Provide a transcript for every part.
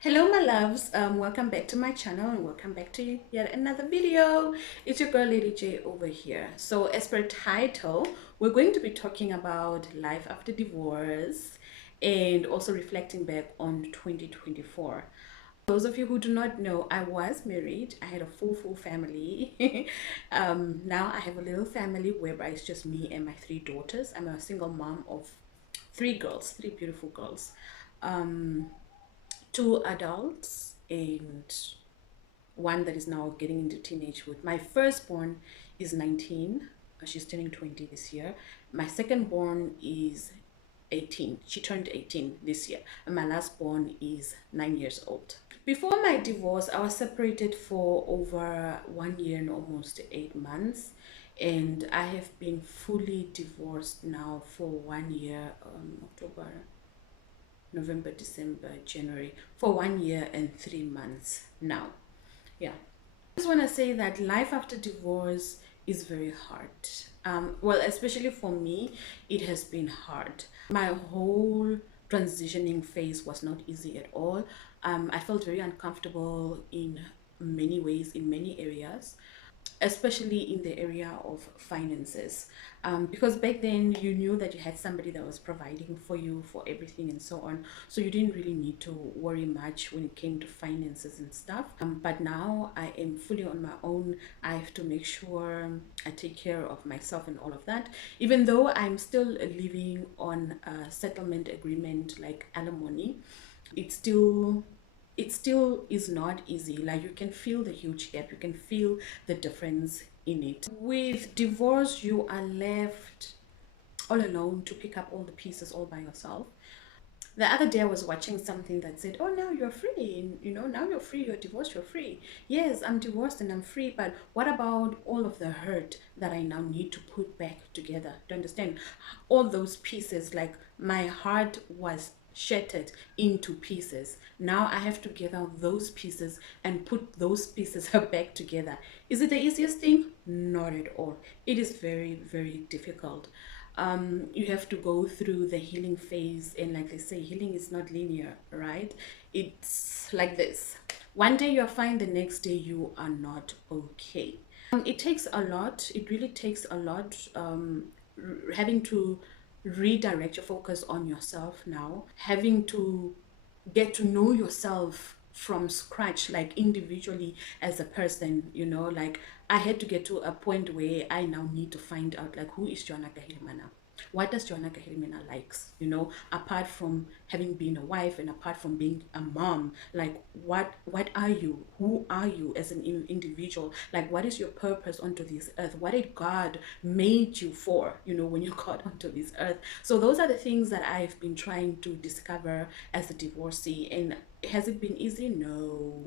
Hello my loves, welcome back to my channel and welcome back to yet another video. It's your girl Lady J over here. So as per title, we're going to be talking about life after divorce and also reflecting back on 2024. Those of you who do not know, I was married. I had a full family. Now I have a little family whereby it's just me and my three daughters. I'm a single mom of three girls, three beautiful girls. Um, Two adults and one that is now getting into teenagehood. My firstborn is 19. She's turning 20 this year. My secondborn is 18. She turned 18 this year. And my lastborn is 9 years old. Before my divorce, I was separated for over 1 year and almost 8 months. And I have been fully divorced now for 1 year, October, November, December, January, for 1 year and 3 months now. Yeah. I just want to say that life after divorce is very hard. Well, especially for me, it has been hard. My whole transitioning phase was not easy at all. I felt very uncomfortable in many ways, in many areas, especially in the area of finances, because back then you knew that you had somebody that was providing for you for everything and so on, so you didn't really need to worry much when it came to finances and stuff. But now I am fully on my own. I have to make sure I take care of myself and all of that, even though I'm still living on a settlement agreement like alimony. It still it still is not easy. Like, you can feel the huge gap, you can feel the difference in it. With divorce, you are left all alone to pick up all the pieces all by yourself. The other day I was watching something that said, oh, now you're free, and now you're free, you're divorced, you're free. Yes, I'm divorced and I'm free, but what about all of the hurt that I now need to put back together? Do you understand? All those pieces, like, my heart was shattered into pieces. Now I have to gather those pieces and put those pieces back together. Is it the easiest thing? Not at all. It is very, very difficult. You have to go through the healing phase, and like they say, healing is not linear, right? It's like this: one day you're fine, the next day you are not okay. It takes a lot. It really takes a lot. Having to redirect your focus on yourself now, having to get to know yourself from scratch, like individually as a person, like, I had to get to a point where I now need to find out, like, who is Joanna Kahilimana? What does Joanna Kahilimana likes? Apart from having been a wife and apart from being a mom, like, what are you? Who are you as an individual? Like, what is your purpose onto this earth? What did God made you for? When you got onto this earth. So those are the things that I've been trying to discover as a divorcee. And has it been easy? No,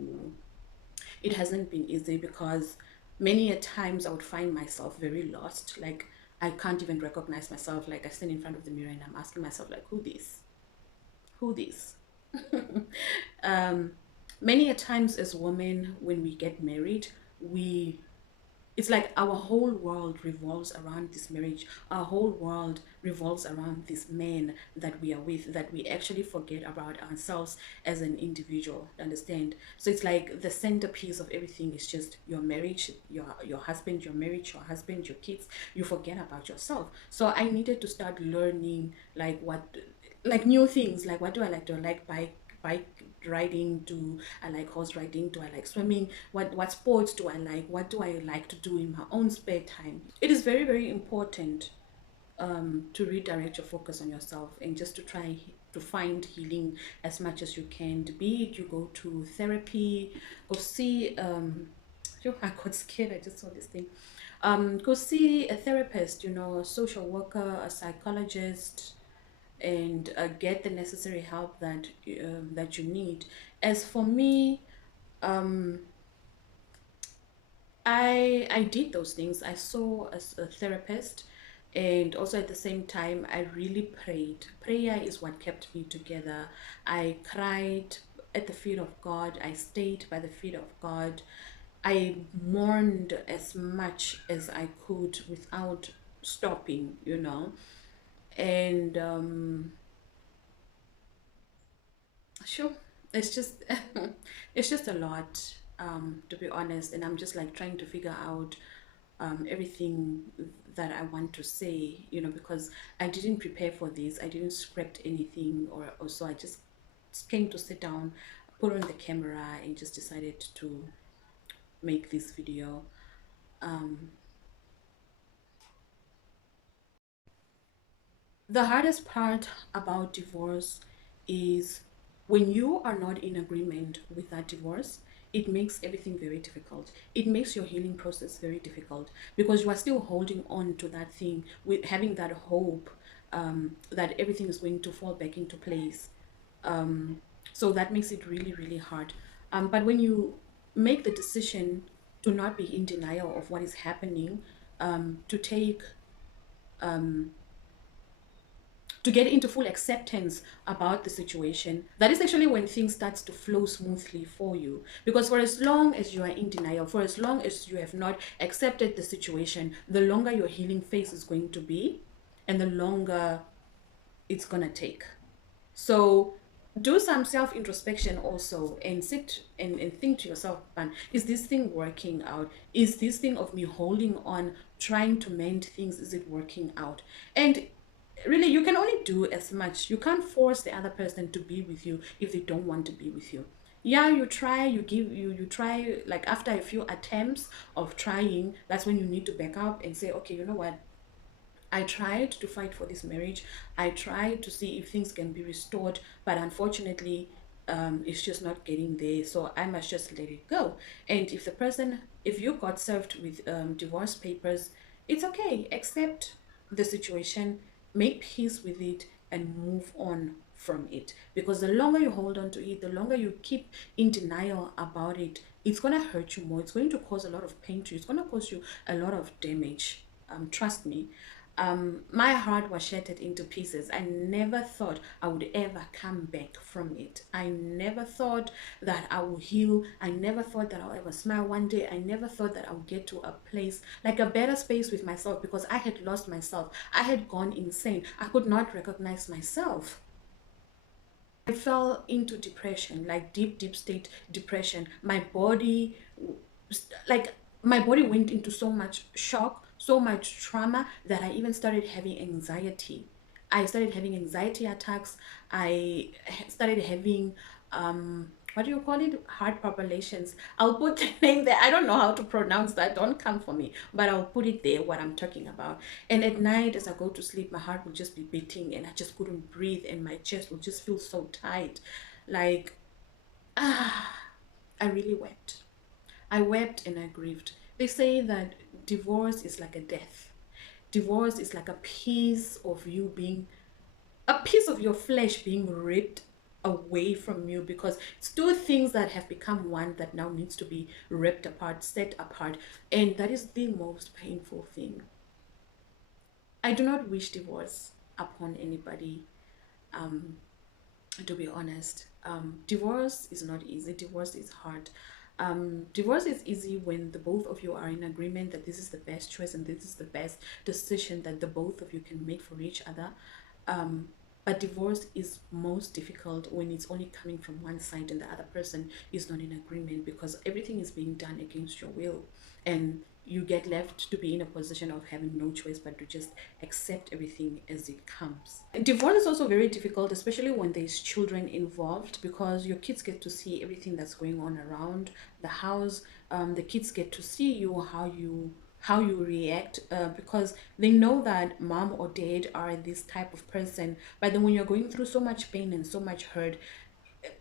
it hasn't been easy, because many a times I would find myself very lost. Like, I can't even recognize myself. Like, I stand in front of the mirror and I'm asking myself, like, who this? um, Many a times as women, when we get married, we it's like our whole world revolves around this marriage. Our whole world revolves around this man that we are with, that we actually forget about ourselves as an individual. Understand? So it's like the centerpiece of everything is just your marriage, your husband, your marriage, your husband, your kids. You forget about yourself. So I needed to start learning, like new things. Like, what do I like? Do I like bike riding? Do I like horse riding? Do I like swimming? What sports do I like? What do I like to do in my own spare time? It is very, very important, to redirect your focus on yourself and just to try to find healing as much as you can. Be it you go to therapy, go see I got scared. I just saw this thing. Go see a therapist, a social worker, a psychologist, and get the necessary help that you need. As for me, um, I did those things. I saw a therapist, and also at the same time I really prayed. Prayer is what kept me together. I cried at the feet of God. I stayed by the feet of God. I mourned as much as I could without stopping. And sure, It's just it's just a lot, to be honest, and I'm just like trying to figure out everything that I want to say, because I didn't prepare for this. I didn't script anything, or so. I just came to sit down, put on the camera, and just decided to make this video. Um, the hardest part about divorce is when you are not in agreement with that divorce, it makes everything very difficult. It makes your healing process very difficult because you are still holding on to that thing with having that hope, that everything is going to fall back into place. Um, so that makes it really, really hard. But when you make the decision to not be in denial of what is happening, to take to get into full acceptance about the situation, that is actually when things starts to flow smoothly for you. Because for as long as you are in denial, for as long as you have not accepted the situation, the longer your healing phase is going to be, and the longer it's gonna take. So do some self introspection also, and sit and think to yourself, man, is this thing working out? Is this thing of me holding on, trying to mend things, is it working out? And really, you can only do as much. You can't force the other person to be with you if they don't want to be with you. Yeah, you try, you try, like after a few attempts of trying, that's when you need to back up and say, okay, you know what, I tried to fight for this marriage. I tried to see if things can be restored, but unfortunately, it's just not getting there. So I must just let it go. And if you got served with divorce papers, it's okay. Accept the situation, make peace with it, and move on from it. Because the longer you hold on to it, the longer you keep in denial about it, it's going to hurt you more. It's going to cause a lot of pain to you. It's going to cause you a lot of damage. Trust me. My heart was shattered into pieces. I never thought I would ever come back from it. I never thought that I will heal. I never thought that I'll ever smile one day. I never thought that I would get to a place, like a better space with myself, because I had lost myself. I had gone insane. I could not recognize myself. I fell into depression, like deep, deep state depression. Like my body went into so much shock, so much trauma that I even started having anxiety. I started having anxiety attacks. I started having what do you call it? Heart palpitations. I'll put the name there. I don't know how to pronounce that. Don't come for me. But I'll put it there what I'm talking about. And at night as I go to sleep, my heart would just be beating and I just couldn't breathe and my chest would just feel so tight. Like I really wept. I wept and I grieved. They say that divorce is like a death. Divorce is like a piece of your flesh being ripped away from you, because it's two things that have become one that now needs to be ripped apart, set apart. And that is the most painful thing. I do not wish divorce upon anybody, um, to be honest. Divorce is not easy, divorce is hard. Divorce is easy when the both of you are in agreement that this is the best choice and this is the best decision that the both of you can make for each other. But divorce is most difficult when it's only coming from one side and the other person is not in agreement, because everything is being done against your will. And you get left to be in a position of having no choice but to just accept everything as it comes. Divorce is also very difficult, especially when there's children involved, because your kids get to see everything that's going on around the house. The kids get to see you, how you react, because they know that mom or dad are this type of person. But then when you're going through so much pain and so much hurt,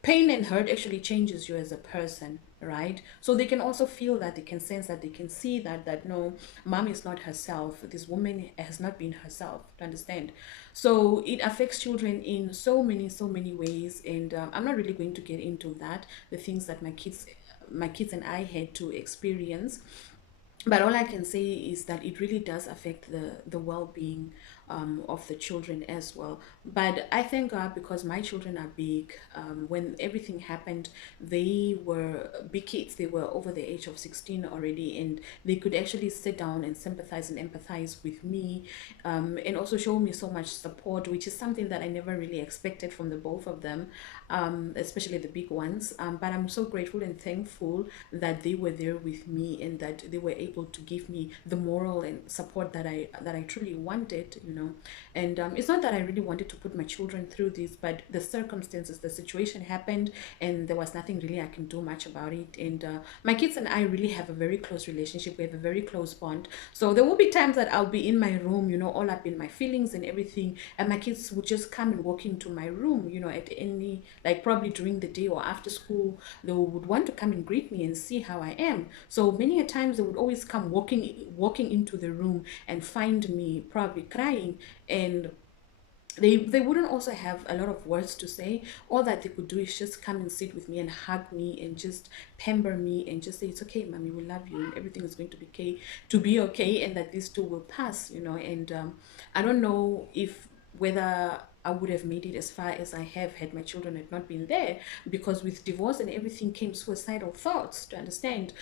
pain and hurt actually changes you as a person, right? So they can also feel that, they can sense that, they can see that no, mom is not herself, this woman has not been herself, to understand. So it affects children in so many ways. And I'm not really going to get into that, the things that my kids and I had to experience. But all I can say is that it really does affect the well-being of the children as well. But I thank God because my children are big. When everything happened, they were big kids. They were over the age of 16 already, and they could actually sit down and sympathize and empathize with me, and also show me so much support, which is something that I never really expected from the both of them, especially the big ones. But I'm so grateful and thankful that they were there with me and that they were able to give me the moral and support that I truly wanted, you know. And it's not that I really wanted to put my children through this, but the circumstances, the situation happened, and there was nothing really I can do much about it. And my kids and I really have a very close relationship. We have a very close bond. So there will be times that I'll be in my room, you know, all up in my feelings and everything, and my kids would just come and walk into my room, you know, at any, like probably during the day or after school, they would want to come and greet me and see how I am. So many a times they would always come walking into the room and find me probably crying, and they wouldn't also have a lot of words to say. All that they could do is just come and sit with me and hug me and just pamper me and just say, it's okay, mommy, we love you, and everything is going to be okay, and that this too will pass, you know. And I don't know if whether I would have made it as far as I have had my children had not been there, because with divorce and everything came suicidal thoughts, to understand.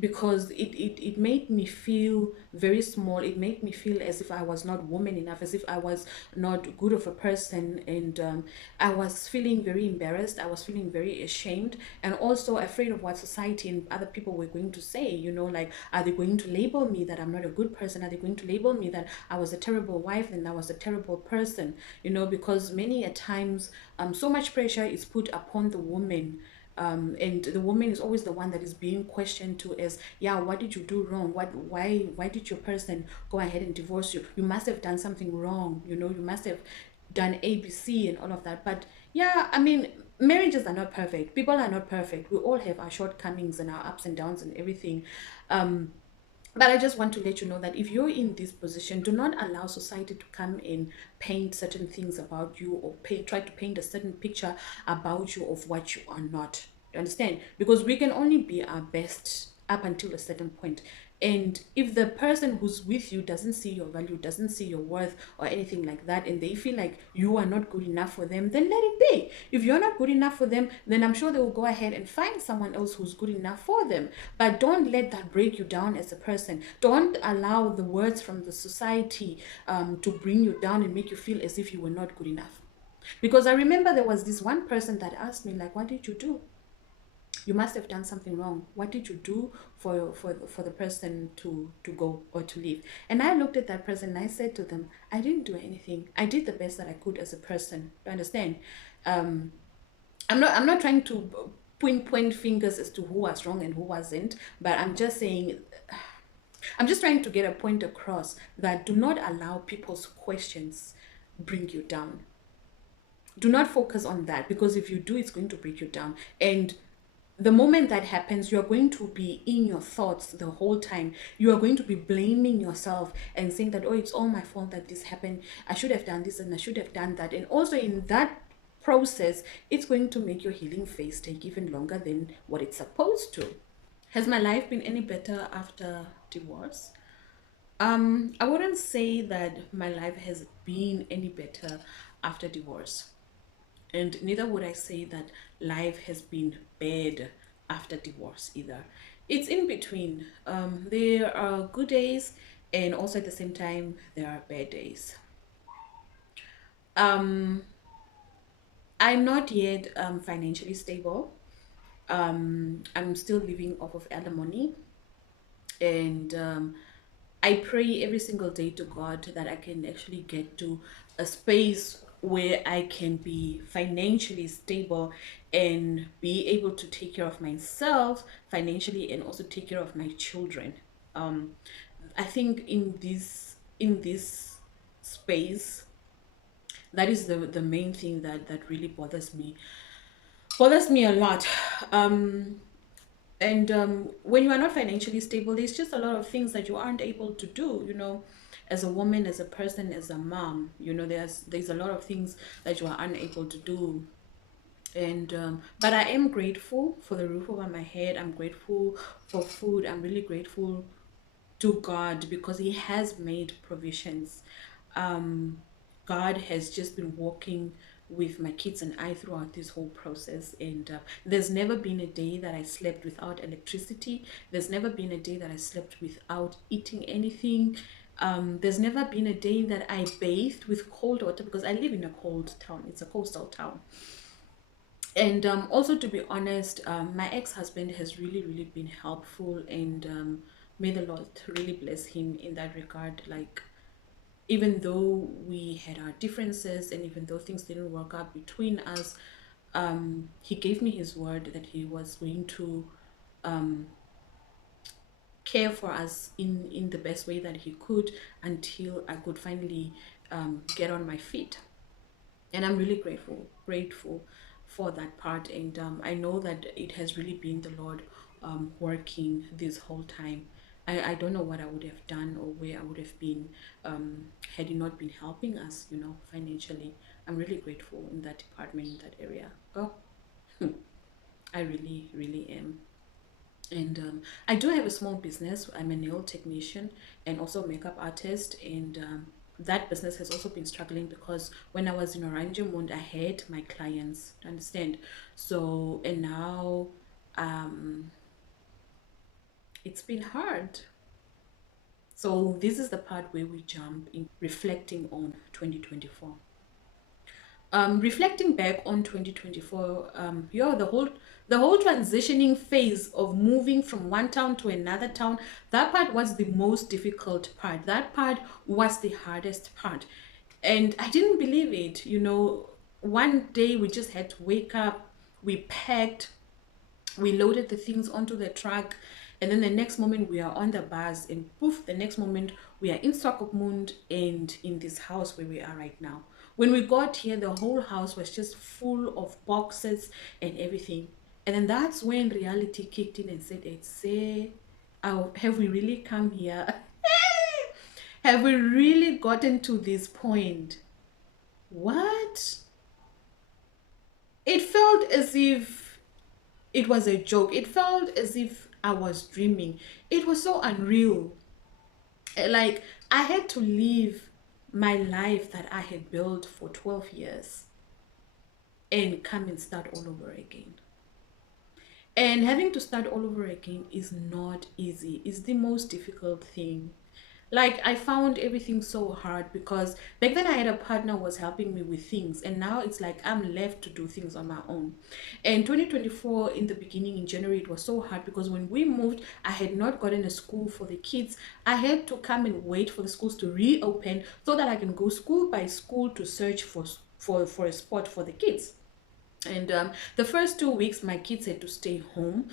Because it made me feel very small. It made me feel as if I was not woman enough, as if I was not good of a person. And I was feeling very embarrassed. I was feeling very ashamed, and also afraid of what society and other people were going to say, you know, like, are they going to label me that I'm not a good person? Are they going to label me that I was a terrible wife and I was a terrible person? You know, because many a times so much pressure is put upon the woman, and the woman is always the one that is being questioned to as, yeah, what did you do wrong? Why did your person go ahead and divorce you? You must have done something wrong, you know, you must have done ABC and all of that. But yeah, I mean, marriages are not perfect, people are not perfect, we all have our shortcomings and our ups and downs and everything. But I just want to let you know that if you're in this position, do not allow society to come and paint certain things about you, or try to paint a certain picture about you of what you are not. You understand? Because we can only be our best up until a certain point. And if the person who's with you doesn't see your value, doesn't see your worth or anything like that, and they feel like you are not good enough for them, then let it be. If you're not good enough for them, then I'm sure they will go ahead and find someone else who's good enough for them. But don't let that break you down as a person. Don't allow the words from the society to bring you down and make you feel as if you were not good enough. Because I remember there was this one person that asked me, like, what did you do? You must have done something wrong. What did you do for the person to go or to leave? And I looked at that person and I said to them, I didn't do anything. I did the best that I could as a person. Do you understand? I'm not trying to point fingers as to who was wrong and who wasn't, but I'm just saying, I'm just trying to get a point across that do not allow people's questions bring you down. Do not focus on that, because if you do, it's going to break you down. And the moment that happens, you're going to be in your thoughts the whole time. You are going to be blaming yourself and saying that, oh, it's all my fault that this happened. I should have done this and I should have done that. And also in that process, it's going to make your healing phase take even longer than what it's supposed to. Has my life been any better after divorce? I wouldn't say that my life has been any better after divorce, and neither would I say that life has been bad after divorce either. It's in between. There are good days, and also at the same time, there are bad days. Um, I'm not yet financially stable. I'm still living off of alimony, and I pray every single day to God that I can actually get to a space where I can be financially stable and be able to take care of myself financially and also take care of my children. Um, I think in this space, that is the main thing that really bothers me a lot. Um, and when you are not financially stable, there's just a lot of things that you aren't able to do, you know, as a woman, as a person, as a mom, you know, there's a lot of things that you are unable to do. And but I am grateful for the roof over my head. I'm grateful for food. I'm really grateful to God because He has made provisions. God has just been walking with my kids and I throughout this whole process. And there's never been a day that I slept without electricity. There's never been a day that I slept without eating anything. There's never been a day that I bathed with cold water because I live in a cold town. It's a coastal town. And also, to be honest, my ex-husband has really been helpful, and may the Lord really bless him in that regard. Like, even though we had our differences and even though things didn't work out between us, he gave me his word that he was going to care for us in the best way that he could until I could finally get on my feet. And I'm really grateful for that part. And I know that it has really been the Lord working this whole time. I don't know what I would have done or where I would have been had he not been helping us, financially. I'm really grateful in that department, in that area. Oh, I really am. And I do have a small business. I'm a nail technician and also a makeup artist. And that business has also been struggling because when I was in Oranjemund, I had my clients, understand? So, and now it's been hard. So this is the part where we jump in reflecting on 2024. Reflecting back on 2024, the whole transitioning phase of moving from one town to another town, that part was the most difficult part. That part was the hardest part. And I didn't believe it. One day we just had to wake up, we packed, we loaded the things onto the truck, and then the next moment we are on the bus, and poof, the next moment we are in Swakopmund and in this house where we are right now. When we got here, the whole house was just full of boxes and everything. And then that's when reality kicked in and said, have we really come here? Have we really gotten to this point? What? It felt as if it was a joke. It felt as if I was dreaming. It was so unreal. Like, I had to leave my life that I had built for 12 years and come and start all over again. And having to start all over again is not easy. It's the most difficult thing. Like, I found everything so hard because back then I had a partner who was helping me with things, and now it's like I'm left to do things on my own. And 2024, in the beginning, in January, it was so hard because when we moved, I had not gotten a school for the kids. I had to come and wait for the schools to reopen so that I can go school by school to search for a spot for the kids. And the first 2 weeks my kids had to stay home,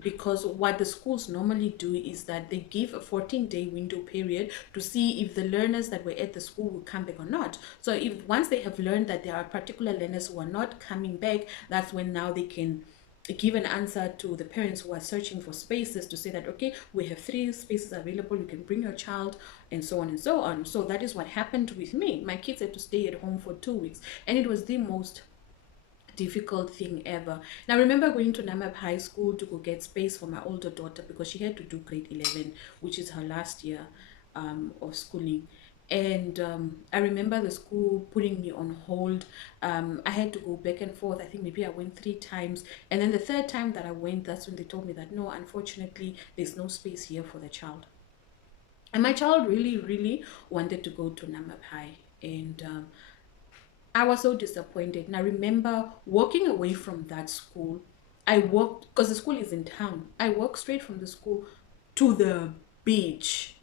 because what the schools normally do is that they give a 14-day window period to see if the learners that were at the school will come back or not. So if once they have learned that there are particular learners who are not coming back, that's when now they can give an answer to the parents who are searching for spaces to say that, okay, we have 3 spaces available, you can bring your child, and so on and so on. So that is what happened with me. My kids had to stay at home for 2 weeks, and it was the most difficult thing ever. Now, I remember going to Namib High School to go get space for my older daughter because she had to do grade 11, which is her last year of schooling. And I remember the school putting me on hold. I had to go back and forth. I think maybe I went 3 times. And then the third time that I went, that's when they told me that, no, unfortunately, there's no space here for the child. And my child really wanted to go to Namib High. And I was so disappointed. And I remember walking away from that school. I walked, because the school is in town. I walked straight from the school to the beach.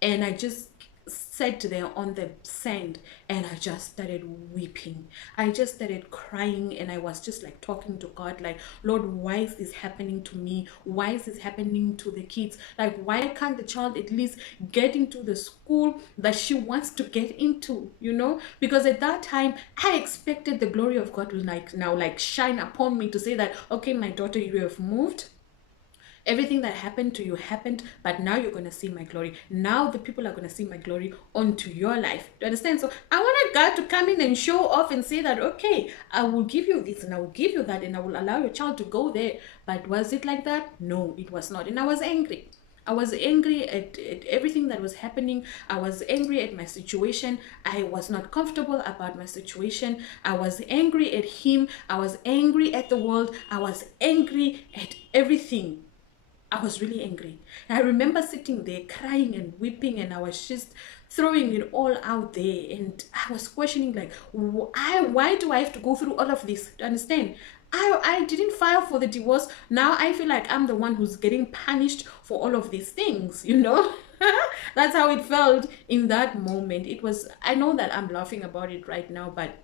And I just sat there on the sand and I just started weeping. I just started crying, and I was just like talking to God, like, Lord, why is this happening to me? Why is this happening to the kids? Like, why can't the child at least get into the school that she wants to get into, Because at that time, I expected the glory of God will like shine upon me to say that, okay, my daughter, you have moved. Everything that happened to you happened, but now you're going to see my glory. Now the people are going to see my glory onto your life. Do you understand? So I wanted God to come in and show off and say that, okay, I will give you this and I will give you that and I will allow your child to go there. But was it like that? No, it was not. And I was angry. I was angry at everything that was happening. I was angry at my situation. I was not comfortable about my situation. I was angry at him. I was angry at the world. I was angry at everything. I was really angry. And I remember sitting there crying and weeping, and I was just throwing it all out there. And I was questioning, like, why do I have to go through all of this? To understand? I didn't file for the divorce. Now I feel like I'm the one who's getting punished for all of these things, you know? That's how it felt in that moment. It was, I know that I'm laughing about it right now, but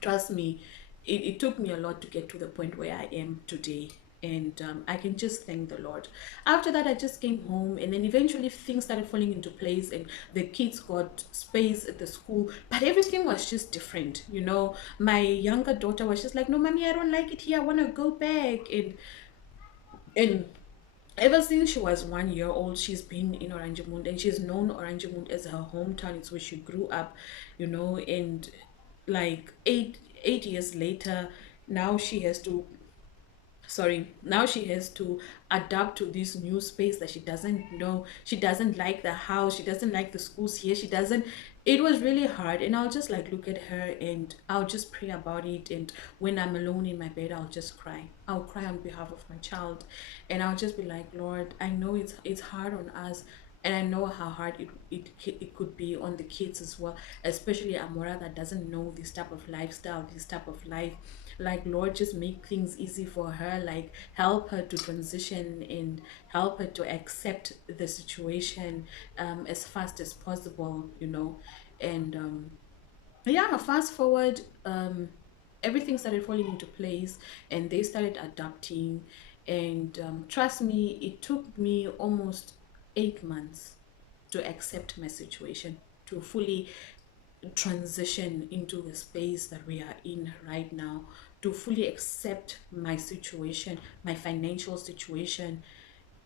trust me, it took me a lot to get to the point where I am today. And I can just thank the Lord. After that, I just came home, and then eventually things started falling into place, and the kids got space at the school, but everything was just different. You know, my younger daughter was just like, no, mommy, I don't like it here. I want to go back. And ever since she was 1 year old, she's been in Oranjemund, and she's known Oranjemund as her hometown. It's where she grew up, you know. And like eight years later, now she has to now she has to adapt to this new space that she doesn't know. She doesn't like the house, she doesn't like the schools here, she doesn't. It was really hard, and I'll just like look at her and I'll just pray about it. And when I'm alone in my bed, I'll cry on behalf of my child, and I'll just be like, Lord, I know it's hard on us, and I know how hard it could be on the kids as well, especially Amora that doesn't know this type of lifestyle, this type of life. Like, Lord, just make things easy for her, like help her to transition and help her to accept the situation as fast as possible, you know. And yeah, fast forward, everything started falling into place, and they started adapting. And trust me, it took me almost 8 months to accept my situation, to fully transition into the space that we are in right now, to fully accept my situation, my financial situation,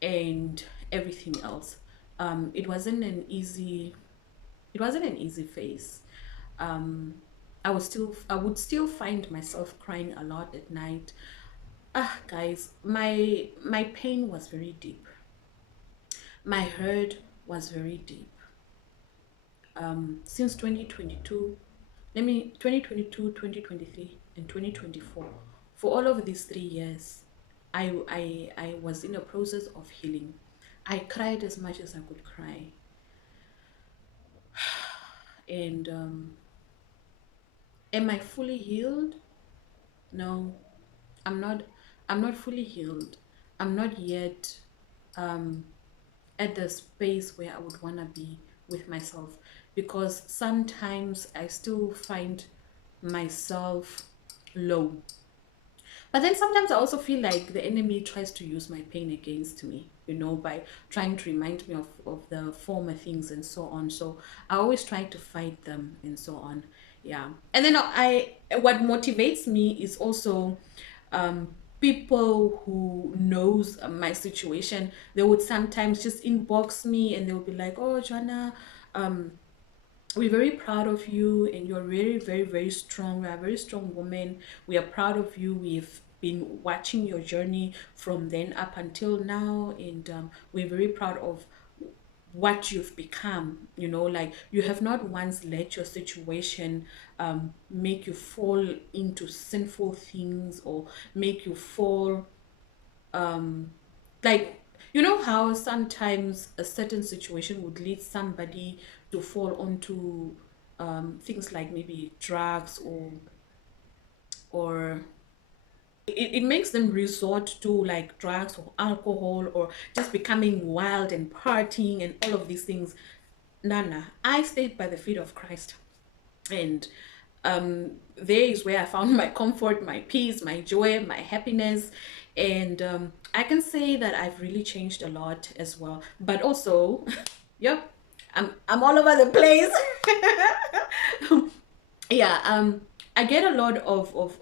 and everything else. It wasn't an easy, it wasn't an easy phase. um I would still find myself crying a lot at night. Guys, my pain was very deep, my hurt was very deep. Since 2022, 2022, 2023, and 2024, for all of these 3 years, I was in a process of healing. I cried as much as I could cry. And am I fully healed? No, I'm not. I'm not fully healed. I'm not yet um, at the space where I would want to be with myself, because sometimes I still find myself low. But then sometimes I also feel like the enemy tries to use my pain against me, you know, by trying to remind me of the former things and so on. So I always try to fight them and so on. Yeah. And then what motivates me is also um, people who knows my situation. They would sometimes just inbox me, and they would be like, oh, Joanna, um, we're very proud of you, and you're very, very, very strong. You're a very strong woman. We are proud of you. We've been watching your journey from then up until now, and we're very proud of what you've become. You know, like, you have not once let your situation make you fall into sinful things, or make you fall like, you know how sometimes a certain situation would lead somebody to fall onto things like maybe drugs, or it makes them resort to like drugs or alcohol, or just becoming wild and partying and all of these things. Nana, I stayed by the feet of Christ, and there is where I found my comfort, my peace, my joy, my happiness. And I can say that I've really changed a lot as well. But also, yep, I'm all over the place. Yeah, I get a lot of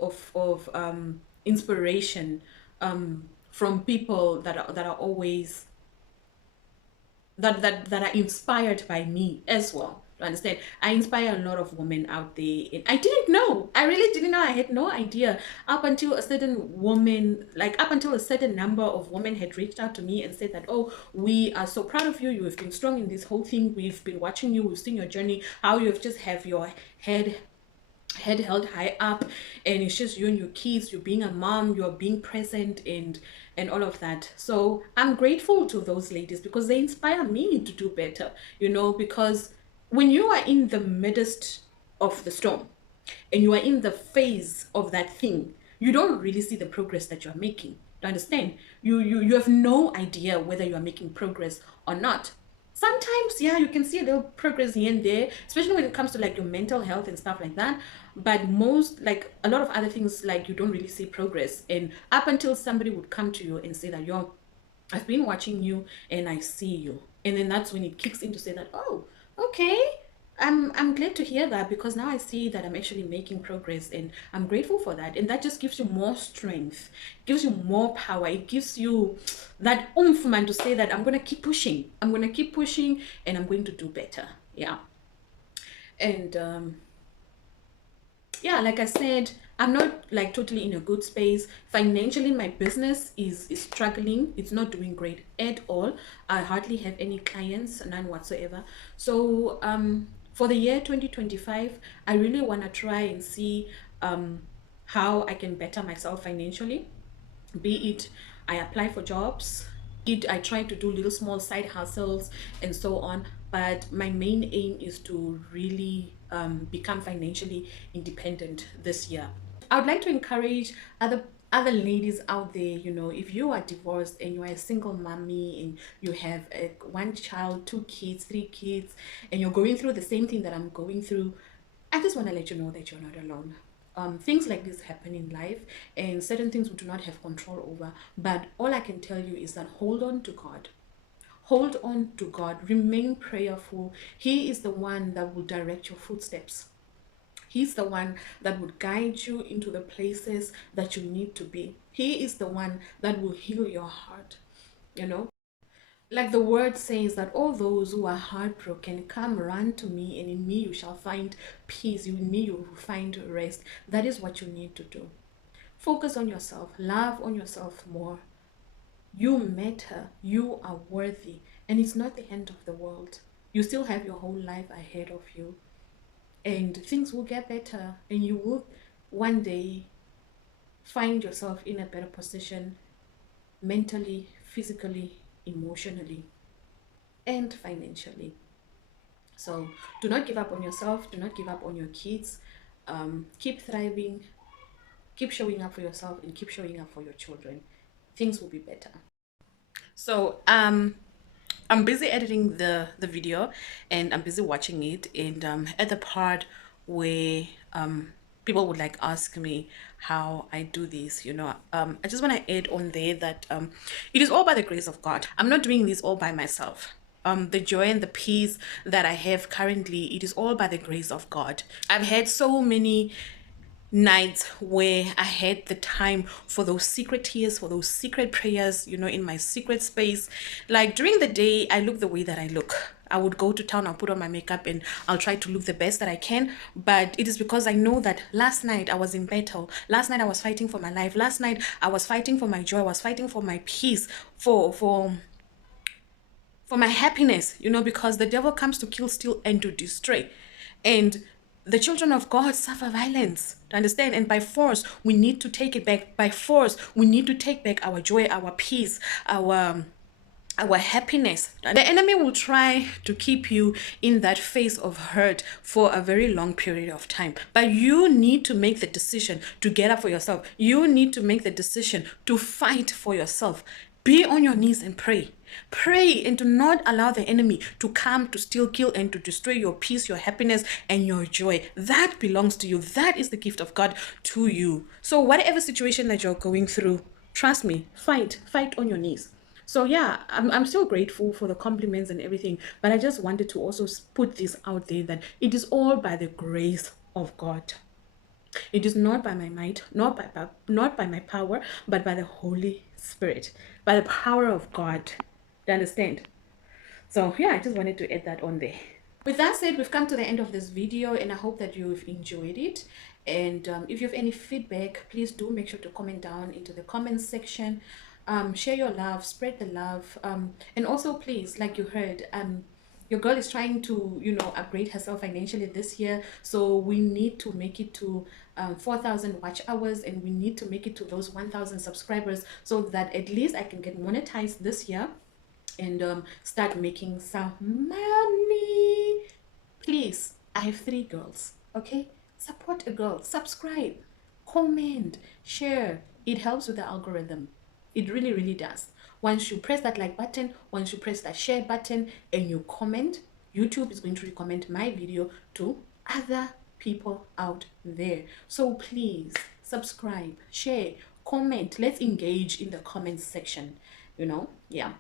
inspiration from people that are always that are inspired by me as well. You understand? I inspire a lot of women out there. And I didn't know. I really didn't know. I had no idea up until a certain woman, like up until a certain number of women had reached out to me and said that, oh, we are so proud of you. You have been strong in this whole thing. We've been watching you. We've seen your journey, how you have just have your head held high up, and it's just you and your kids, you're being a mom, you're being present, and all of that. So I'm grateful to those ladies because they inspire me to do better, because when you are in the midst of the storm and you are in the phase of that thing, you don't really see the progress that you're making. Do you understand? You have no idea whether you are making progress or not. Sometimes, yeah, you can see a little progress here and there, especially when it comes to like your mental health and stuff like that. But most, like a lot of other things, like you don't really see progress. And up until somebody would come to you and say that, yo, I've been watching you and I see you. And then that's when it kicks in to say that, oh, okay, I'm glad to hear that, because now I see that I'm actually making progress and I'm grateful for that. And that just gives you more strength, gives you more power. It gives you that oomph, man, to say that I'm going to keep pushing. I'm going to keep pushing and I'm going to do better. Yeah. And yeah, like I said, I'm not like totally in a good space financially. My business is struggling. It's not doing great at all. I hardly have any clients, none whatsoever. So for the year 2025, I really want to try and see how I can better myself financially. Be it I apply for jobs, I try to do little small side hustles and so on. But my main aim is to really become financially independent this year. I would like to encourage other ladies out there, if you are divorced and you are a single mommy and you have one child, two kids, three kids, and you're going through the same thing that I'm going through, I just want to let you know that you're not alone. Things like this happen in life, and certain things we do not have control over. But all I can tell you is that hold on to God. Hold on to God. Remain prayerful. He is the one that will direct your footsteps. He's the one that would guide you into the places that you need to be. He is the one that will heal your heart, Like the word says that all those who are heartbroken, come run to me, and in me you shall find peace. In me you will find rest. That is what you need to do. Focus on yourself. Love on yourself more. You matter. You are worthy. And it's not the end of the world. You still have your whole life ahead of you. And things will get better. And you will one day find yourself in a better position mentally, physically, emotionally, and financially. So do not give up on yourself. Do not give up on your kids. Keep thriving. Keep showing up for yourself and keep showing up for your children. Things will be better. So I'm busy editing the video, and I'm busy watching it, and at the part where people would like ask me how I do this, I just want to add on there that it is all by the grace of God. I'm not doing this all by myself. The joy and the peace that I have currently, it is all by the grace of God. I've had so many nights where I had the time for those secret tears, for those secret prayers, in my secret space. Like during the day, I look the way that I look. I would go to town, I'll put on my makeup and I'll try to look the best that I can. But it is because I know that last night I was in battle. Last night I was fighting for my life. Last night I was fighting for my joy. I was fighting for my peace, for my happiness, because the devil comes to kill, steal, and to destroy. And the children of God suffer violence, to understand? And by force, we need to take it back. By force, we need to take back our joy, our peace, our happiness. The enemy will try to keep you in that phase of hurt for a very long period of time. But you need to make the decision to get up for yourself. You need to make the decision to fight for yourself. Be on your knees and pray. Pray and do not allow the enemy to come to steal, kill, and to destroy your peace, your happiness, and your joy. That belongs to you. That is the gift of God to you. So whatever situation that you're going through, trust me, fight on your knees. So yeah, I'm still grateful for the compliments and everything, but I just wanted to also put this out there that it is all by the grace of God. It is not by my might, not by my power, but by the Holy Spirit, by the power of God. Do you understand? So yeah, I just wanted to add that on there. With that said, we've come to the end of this video, and I hope that you've enjoyed it. And if you have any feedback, please do make sure to comment down into the comments section. Share your love, spread the love, and also please, like you heard, your girl is trying to, you know, upgrade herself financially this year, so we need to make it to 4,000 watch hours, and we need to make it to those 1,000 subscribers, so that at least I can get monetized this year and start making some money. Please, I have 3 girls, okay? Support a girl, subscribe, comment, share. It helps with the algorithm. It really, really does. Once you press that like button, once you press that share button and you comment, YouTube is going to recommend my video to other people out there. So please subscribe, share, comment. Let's engage in the comments section, you know? Yeah.